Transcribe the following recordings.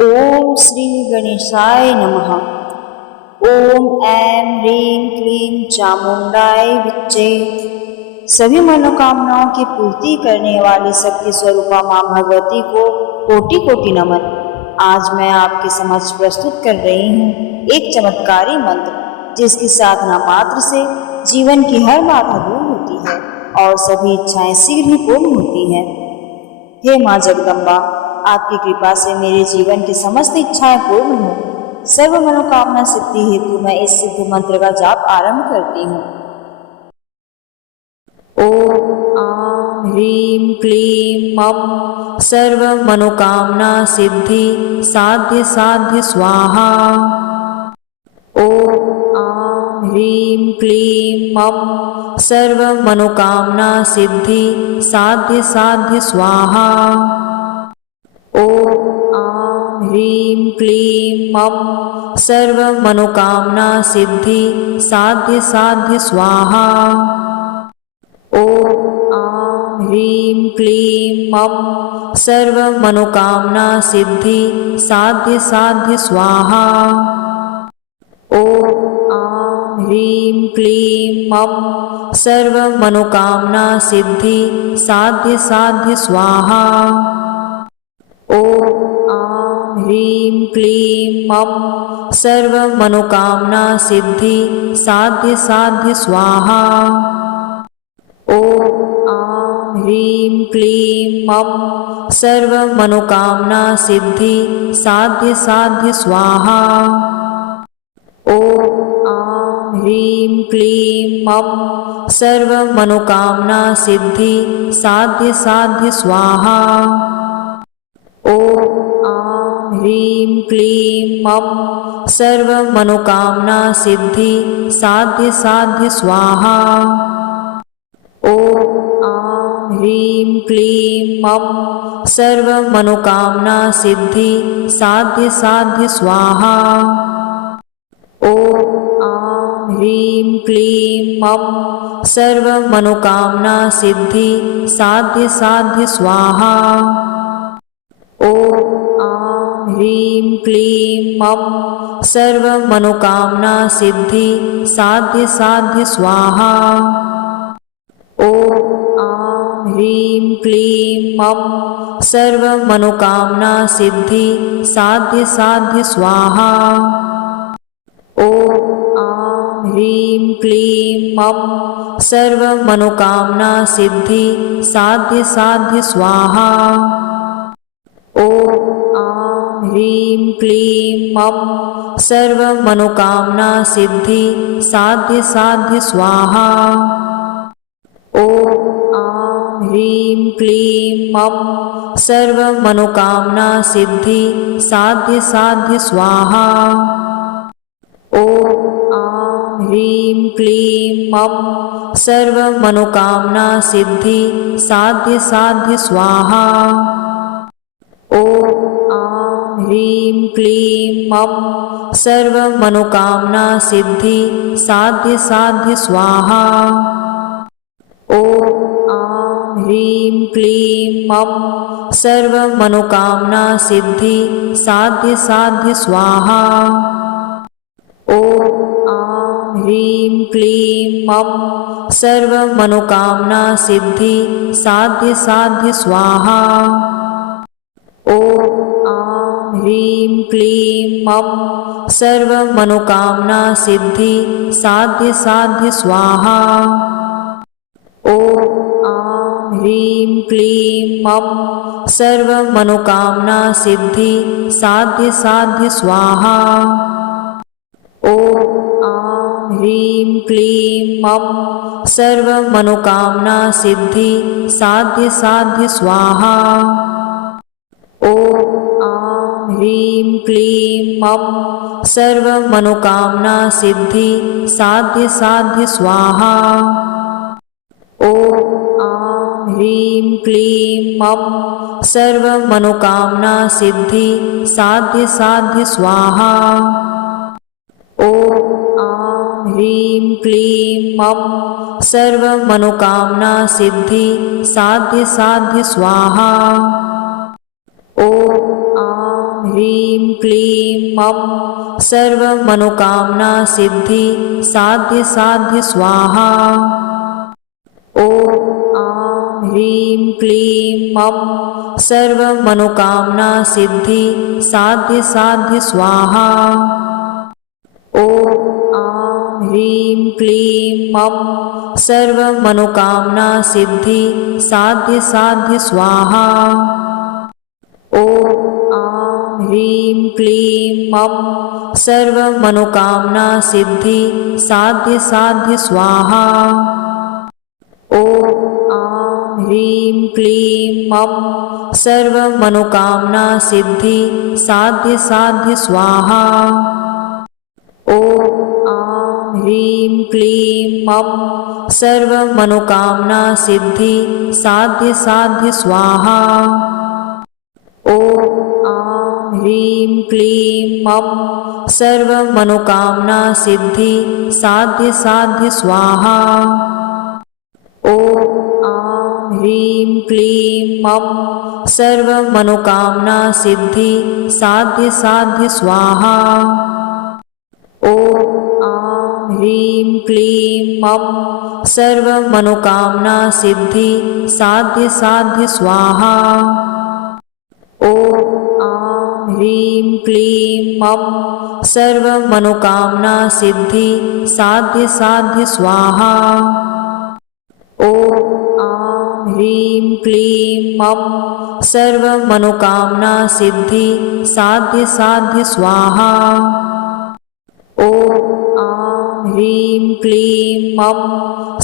ओम श्री गणेशाय नमः। ओम ऐं ह्रीं क्लीं चामुंडाय विच्चे। सभी मनोकामनाओं की पूर्ति करने वाली शक्ति स्वरूपा मां भगवती को कोटि कोटि नमन। आज मैं आपके समक्ष प्रस्तुत कर रही हूँ एक चमत्कारी मंत्र जिसकी साधना मात्र से जीवन की हर बाधा दूर होती है और सभी इच्छाएं शीघ्र ही पूर्ण होती हैं। हे माँ जगदम्बा, आपकी कृपा से मेरे जीवन की समस्त इच्छाएं पूर्ण हो। सर्व मनोकामना सिद्धि हेतु मैं इस सिद्ध मंत्र का जाप आरंभ करती हूँ। ओम आं ह्रीं क्लीं मम सर्व मनोकामना सिद्धि साध्य साध्य स्वाहा। ओम आं ह्रीं क्लीं मम सर्व मनोकामना सिद्धि साध्य साध्य स्वाहा। ओम आं ह्रीं क्लीं मम सर्व मनोकामना सिद्धि साध्य साध्य स्वाहा। ओम आं ह्रीं क्लीं मम सर्व मनोकामना सिद्धि साध्य साध्य स्वाहा। ओम आं ह्रीं क्लीं मम सर्व मनोकामना सिद्धि साध्य साध्य स्वाहा। ओम आं ह्रीं क्लीं मम सर्व मनोकामना सिद्धि साध्य साध्य स्वाहा। ओम आं ह्रीं क्लीं मम सर्व मनोकामना सिद्धि साध्य साध्य स्वाहा। ओम आं ह्रीं क्लीं मम सर्व मनोकामना सिद्धि साध्य साध्य स्वाहा। ओम आं ह्रीं क्लीं मम सर्व मनोकामना सिद्धि साध्य साध्य स्वाहा। ओम आं ह्रीं क्लीं मम सर्व मनोकामना सिद्धि साध्य साध्य स्वाहा। ओम आं ह्रीं क्लीं मम सर्व मनोकामना सिद्धि साध्य साध्य स्वाहा। ओम आं ह्रीं क्लीं मम सर्व मनोकामना सिद्धि साध्य साध्य स्वाहा। ओम आं ह्रीं क्लीं मम सर्व मनोकामना सिद्धि साध्य साध्य स्वाहा। ओम आं ह्रीं क्लीं मम सर्व मनोकामना सिद्धि साध्य साध्य स्वाहा। ओम आं ह्रीं क्लीं मम सर्व मनोकामना सिद्धि साध्य साध्य स्वाहा। ओम आं ह्रीं क्लीं मम सर्व मनोकामना सिद्धि साध्य साध्य स्वाहा। ओम आं ह्रीं क्लीं मम सर्व मनोकामना सिद्धि साध्य साध्य स्वाहा। ओम आं ह्रीं क्लीं मम सर्व मनोकामना सिद्धि साध्य साध्य स्वाहा। ओम आं ह्रीं क्लीं मम सर्व मनोकामना सिद्धि साध्य साध्य स्वाहा। ओम आं ह्रीं क्लीं मम सर्व मनोकामना सिद्धि साध्य साध्य स्वाहा। ओम आं ह्रीं क्लीं मम सर्व मनोकामना सिद्धि साध्य साध्य स्वाहा। ओम आं ह्रीं क्लीं मम सर्व मनोकामना सिद्धि साध्य साध्य स्वाहा। ओम आं ह्रीं क्लीं मम सर्व मनोकामना सिद्धि साध्य साध्य स्वाहा। ओम आं ह्रीं क्लीं मम सर्व मनोकामना सिद्धि साध्य साध्य स्वाहा। ओम आं ह्रीं क्लीं मम सर्व मनोकामना सिद्धि साध्य साध्य स्वाहा। ओम आं ह्रीं क्लीं मम सर्व मनोकामना सिद्धि साध्य साध्य स्वाहा। ओम आं ह्रीं क्लीं मम सर्वमनोकामना सिद्धि साध्य साध्य स्वाहा। ॐ आं ह्रीं क्लीं मम सर्वमनोकामना सिद्धि साध्य साध्य स्वाहा। ॐ आं ह्रीं क्लीं मम सर्वमनोकामना सिद्धि साध्य साध्य स्वाहा। ॐ आं ह्रीं क्लीं मम सर्वमनोकामना सिद्धि साध्य साध्य स्वाहा। ॐ आं ह्रीं क्लीं मम सर्वमनोकामना सिद्धि साध्य साध्य स्वाहा। ॐ आं ह्रीं क्लीं मम सर्वमनोकामना सिद्धि साध्य साध्य स्वाहा। ॐ आं ह्रीं क्लीं मम सर्वमनोकामना सिद्धि साध्य साध्य स्वाहा। ॐ आं ह्रीं क्लीं मम सर्वमनोकामना सिद्धि साध्य साध्य स्वाहा। ॐ आं ह्रीं क्लीं मम सर्वमनोकामना सिद्धि साध्य साध्य स्वाहा। ॐ आं ह्रीं क्लीं मम सर्वमनोकामना सिद्धि साध्य साध्य स्वाहा। ॐ आं ह्रीं क्लीं मम सर्वमनोकामना सिद्धि साध्य साध्य स्वाहा। ॐ आं ह्रीं क्लीं मम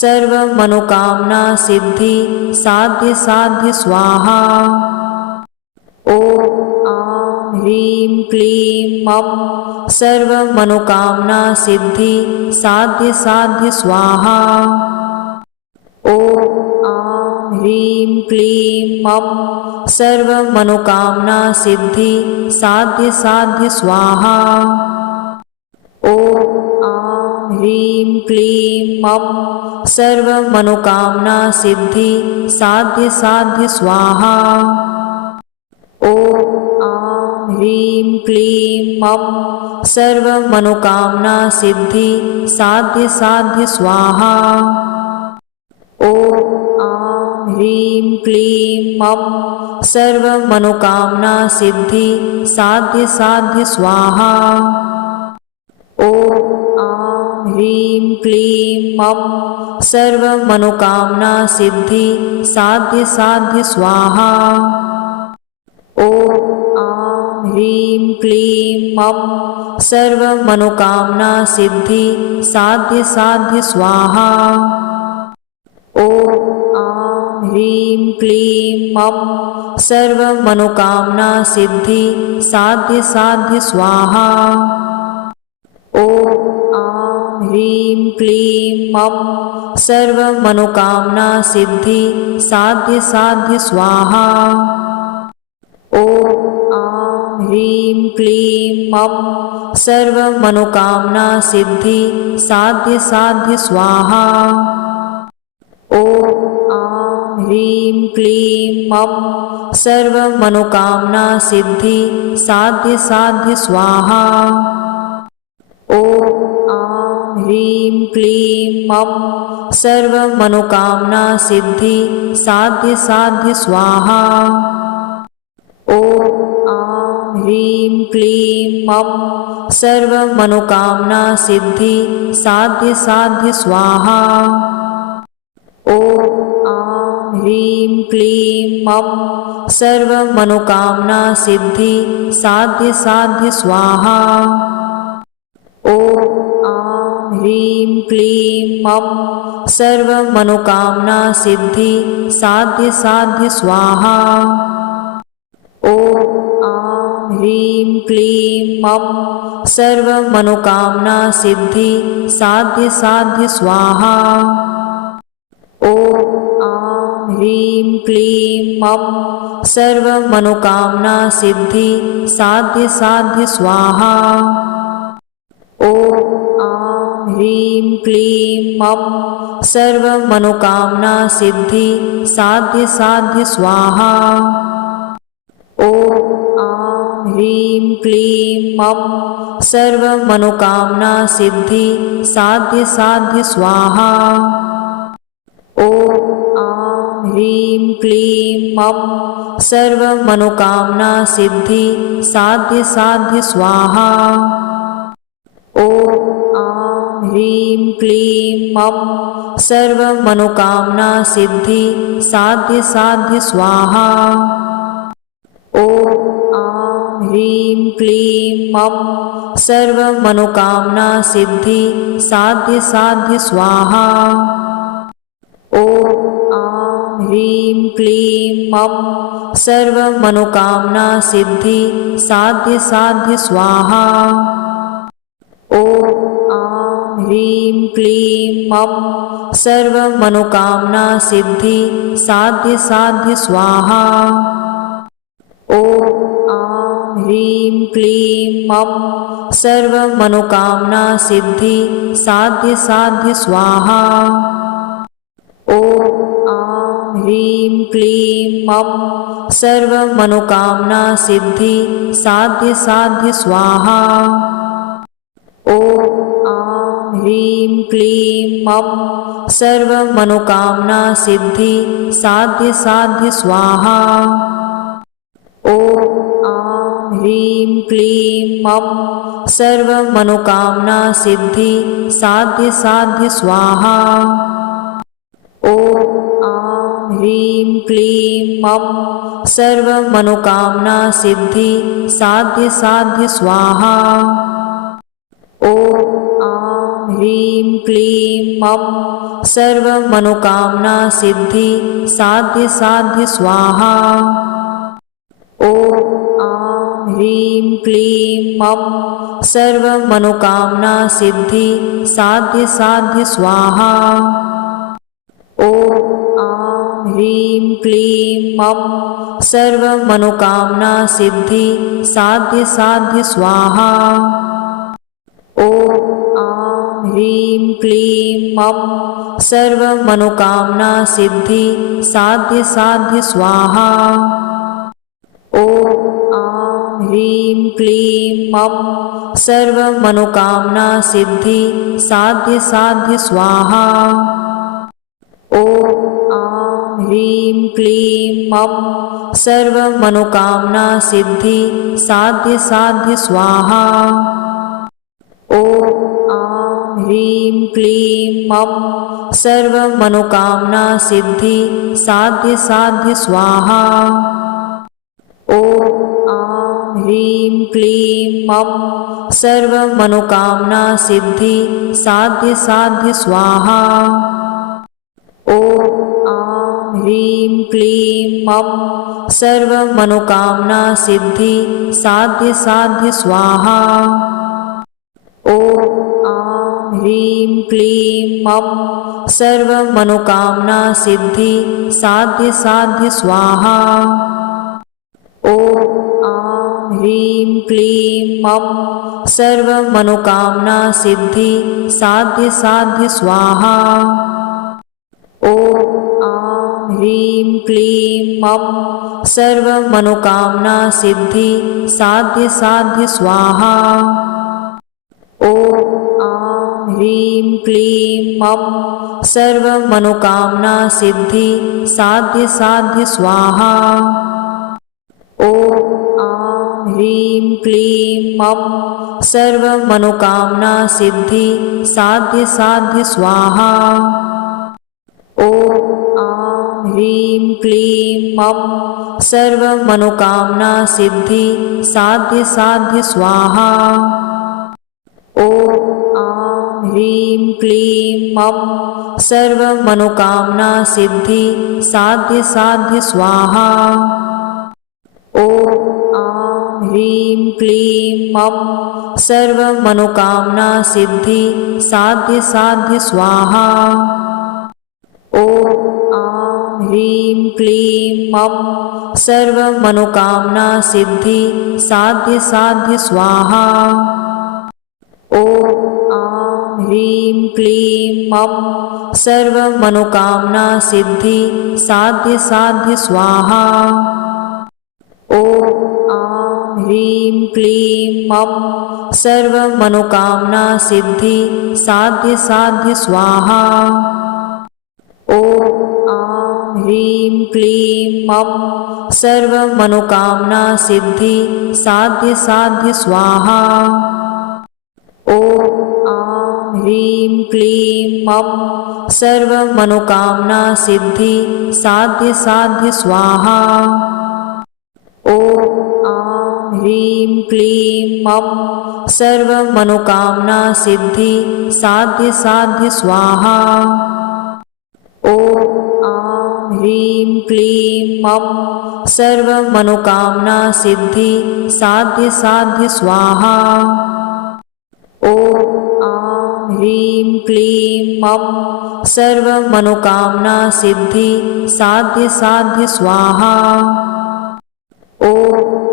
सर्वमनोकामना सिद्धि साध्य साध्य स्वाहा। ॐ आं ह्रीं क्लीं मम सर्वमनोकामना सिद्धि साध्य साध्य स्वाहा। ॐ आं ह्रीं क्लीं मम सर्वमनोकामना सिद्धि साध्य साध्य स्वाहा। ॐ आं ह्रीं क्लीं मम सर्वमनोकामना सिद्धि साध्य साध्य स्वाहा। ॐ आं ह्रीं क्लीं मम सर्वमनोकामना सिद्धि साध्य साध्य स्वाहा। ॐ आं ह्रीं क्लीं मम सर्वमनोकामना सिद्धि साध्य साध्य स्वाहा। ॐ आं ह्रीं क्लीं मम सर्वमनोकामना सिद्धि साध्य साध्य स्वाहा। ॐ आं ह्रीं क्लीं मम सर्वमनोकामना सिद्धि साध्य साध्य स्वाहा। ॐ आं ह्रीं क्लीं मम सर्वमनोकामना सिद्धि साध्य साध्य स्वाहा। ॐ आं ह्रीं क्लीं मम सर्वमनोकामना सिद्धि साध्य साध्य स्वाहा। ॐ आं ह्रीं क्लीं मम सर्वमनोकामना सिद्धि साध्य साध्य स्वाहा। ॐ आं ह्रीं क्लीं मम सर्वमनोकामना सिद्धि साध्य साध्य स्वाहा। ॐ आं ह्रीं क्लीं मम सर्वमनोकामना सिद्धि साध्य साध्य स्वाहा। ॐ आं ह्रीं क्लीं मम सर्वमनोकामना सिद्धि साध्य साध्य स्वाहा। ॐ आं ह्रीं क्लीं मम सर्वमनोकामना सिद्धि साध्य साध्य स्वाहा। ॐ आं ह्रीं क्लीं मम सर्वमनोकामना सिद्धि साध्य साध्य स्वाहा। ॐ आं ह्रीं क्लीं मम सर्वमनोकामना सिद्धि साध्य साध्य स्वाहा। ॐ आं ह्रीं क्लीं मम सर्वमनोकामना सिद्धि साध्य साध्य स्वाहा। ॐ आं ह्रीं क्लीं मम सर्वमनोकामना सिद्धि साध्य साध्य स्वाहा। ॐ आं ह्रीं क्लीं मम सर्वमनोकामना सिद्धि साध्य साध्य स्वाहा। ॐ आं ह्रीं क्लीं मम सर्वमनोकामना सिद्धि साध्य साध्य स्वाहा। ॐ आं ह्रीं क्लीं मम सर्वमनोकामना सिद्धि साध्य साध्य स्वाहा। ॐ आं ह्रीं क्लीं मम सर्वमनोकामना सिद्धि साध्य साध्य स्वाहा। ॐ आं ह्रीं क्लीं मम सर्वमनोकामना सिद्धि साध्य साध्य स्वाहा। ॐ आं ह्रीं क्लीं मम सर्वमनोकामना सिद्धि साध्य साध्य स्वाहा। ॐ आं ह्रीं क्लीं मम सर्वमनोकामना सिद्धि साध्य साध्य स्वाहा। ॐ आं ह्रीं क्लीं मम सर्वमनोकामना सिद्धि साध्य साध्य स्वाहा। ॐ आं ह्रीं क्लीं मम सर्वमनोकामना सिद्धि साध्य साध्य स्वाहा। ॐ आं ह्रीं क्लीं मम सर्वमनोकामना सिद्धि साध्य साध्य स्वाहा। ॐ आं ह्रीं क्लीं मम सर्वमनोकामना सिद्धि साध्य साध्य स्वाहा। ॐ आं ह्रीं क्लीं मम सर्वमनोकामना सिद्धि साध्य साध्य स्वाहा। ॐ आं ह्रीं क्लीं मम सर्वमनोकामना सिद्धि साध्य साध्य स्वाहा। ॐ आं ह्रीं क्लीं मम सर्वमनोकामना सिद्धि साध्य साध्य स्वाहा। ॐ आं ह्रीं क्लीं मम सर्वमनोकामना सिद्धि साध्य साध्य स्वाहा। ॐ आं ह्रीं क्लीं मम सर्वमनोकामना सिद्धि साध्य साध्य स्वाहा। ॐ आं ह्रीं क्लीं मम सर्वमनोकामना सिद्धि साध्य साध्य स्वाहा। ॐ आं ह्रीं क्लीं मम सर्वमनोकामना सिद्धि साध्य साध्य स्वाहा। ॐ आं ह्रीं क्लीं मम सर्वमनोकामना सिद्धि साध्य साध्य स्वाहा। ॐ आं ह्रीं क्लीं मम सर्वमनोकामना सिद्धि साध्य साध्य स्वाहा। ॐ आं ह्रीं क्लीं मम सर्वमनोकामना सिद्धि साध्य साध्य स्वाहा। ॐ आं ह्रीं क्लीं मम सर्वमनोकामना सिद्धि साध्य साध्य स्वाहा। ॐ आं ह्रीं क्लीं मम सर्वमनोकामना सिद्धि साध्य साध्य स्वाहा। ॐ आं ह्रीं क्लीं मम सर्वमनोकामना सिद्धि साध्य साध्य स्वाहा। ॐ आं ह्रीं क्लीं मम सर्वमनोकामना सिद्धि साध्य साध्य स्वाहा। ॐ आं ह्रीं क्लीं मम सर्वमनोकामना सिद्धि साध्य साध्य स्वाहा। ॐ आं ह्रीं क्लीं मम सर्वमनोकामना सिद्धि साध्य साध्य स्वाहा। ॐ आं ह्रीं क्लीं मम सर्वमनोकामना सिद्धि साध्य साध्य स्वाहा। ॐ आं ह्रीं क्लीं मम सर्वमनोकामना सिद्धि साध्य साध्य स्वाहा। ॐ आं ह्रीं क्लीं मम सर्वमनोकामना सिद्धि साध्य साध्य स्वाहा। ॐ आं ह्रीं क्लीं मम सर्वमनोकामना सिद्धि साध्य साध्य स्वाहा। ॐ आं ह्रीं क्लीं मम सर्वमनोकामना सिद्धि साध्य साध्य स्वाहा। ॐ आं ह्रीं क्लीं मम सर्वमनोकामना सिद्धि साध्य साध्य स्वाहा। ॐ आं ह्रीं क्लीं मम सर्वमनोकामना सिद्धि साध्य साध्य स्वाहा। ॐ आं ह्रीं क्लीं मम सर्वमनोकामना सिद्धि साध्य साध्य स्वाहा। ॐ आं ह्रीं क्लीं मम सर्वमनोकामना सिद्धि साध्य साध्य स्वाहा। ॐ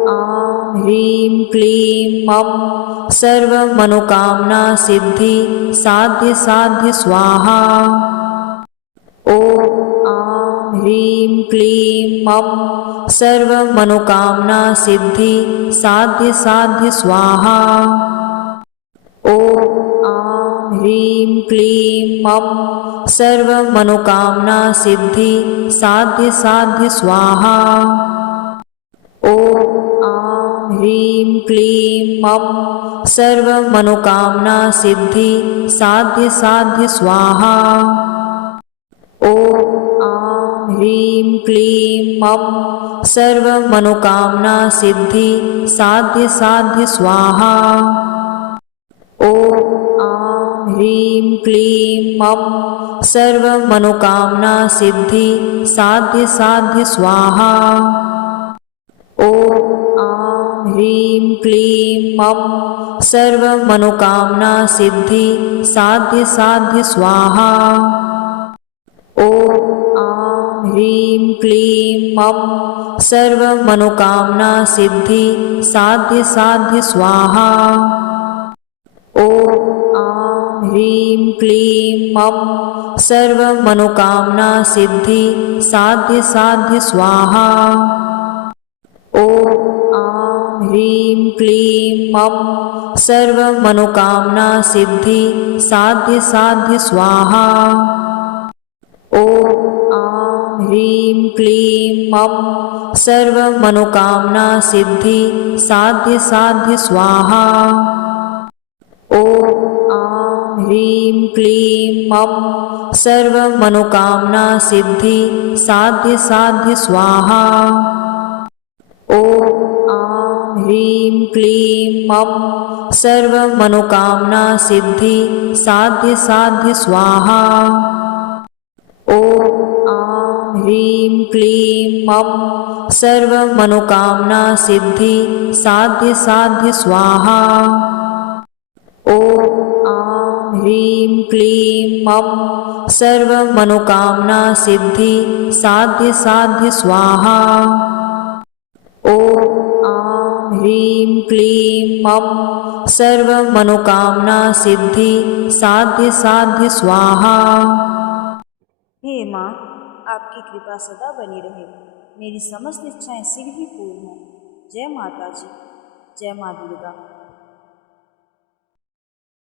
आं ह्रीं क्लीं मम सर्वमनोकामना सिद्धि साध्य साध्य स्वाहा। ॐ आं ह्रीं क्लीं मम सर्वमनोकामना सिद्धि साध्य साध्य स्वाहा। ॐ आं ह्रीं क्लीं मम सर्वमनोकामना सिद्धि साध्य साध्य स्वाहा। ॐ आं ह्रीं क्लीं मम सर्वमनोकामना सिद्धि साध्य साध्य स्वाहा। ॐ आं ह्रीं क्लीं मम सर्वमनोकामना सिद्धि साध्य साध्य स्वाहा। ॐ आं ह्रीं क्लीं मम सर्वमनोकामना सिद्धि साध्य साध्य स्वाहा। ॐ आं ह्रीं क्लीं मम सर्वमनोकामना सिद्धि साध्य साध्य स्वाहा। ॐ आं ह्रीं क्लीं मम सर्वमनोकामना सिद्धि साध्य साध्य स्वाहा। ॐ आं ह्रीं क्लीं मम सर्वमनोकामना सिद्धि साध्य साध्य स्वाहा। ॐ आं ह्रीं क्लीं मम सर्वमनोकामना सिद्धि साध्य साध्य स्वाहा। ॐ आं ह्रीं क्लीं मम सर्वमनोकामना सिद्धि साध्य साध्य स्वाहा। ॐ आं ह्रीं क्लीं मम सर्वमनोकामना सिद्धि साध्य साध्य स्वाहा। ॐ आं ह्रीं क्लीं मम सर्वमनोकामना सिद्धि साध्य साध्य स्वाहा। ॐ आं ह्रीं क्लीं मम सर्वमनोकामना सिद्धि साध्य साध्य स्वाहा। ॐ आं ह्रीं क्लीं मम सर्वमनोकामना सिद्धि साध्य साध्य स्वाहा। ॐ आं ह्रीं क्लीं मम सर्वमनोकामना सिद्धि साध्य साध्य स्वाहा। हे माँ, आपकी कृपा सदा बनी रहे, मेरी समस्त इच्छाएं शीघ्र ही पूर्ण हों। जय माता जी, जय माँ दुर्गा।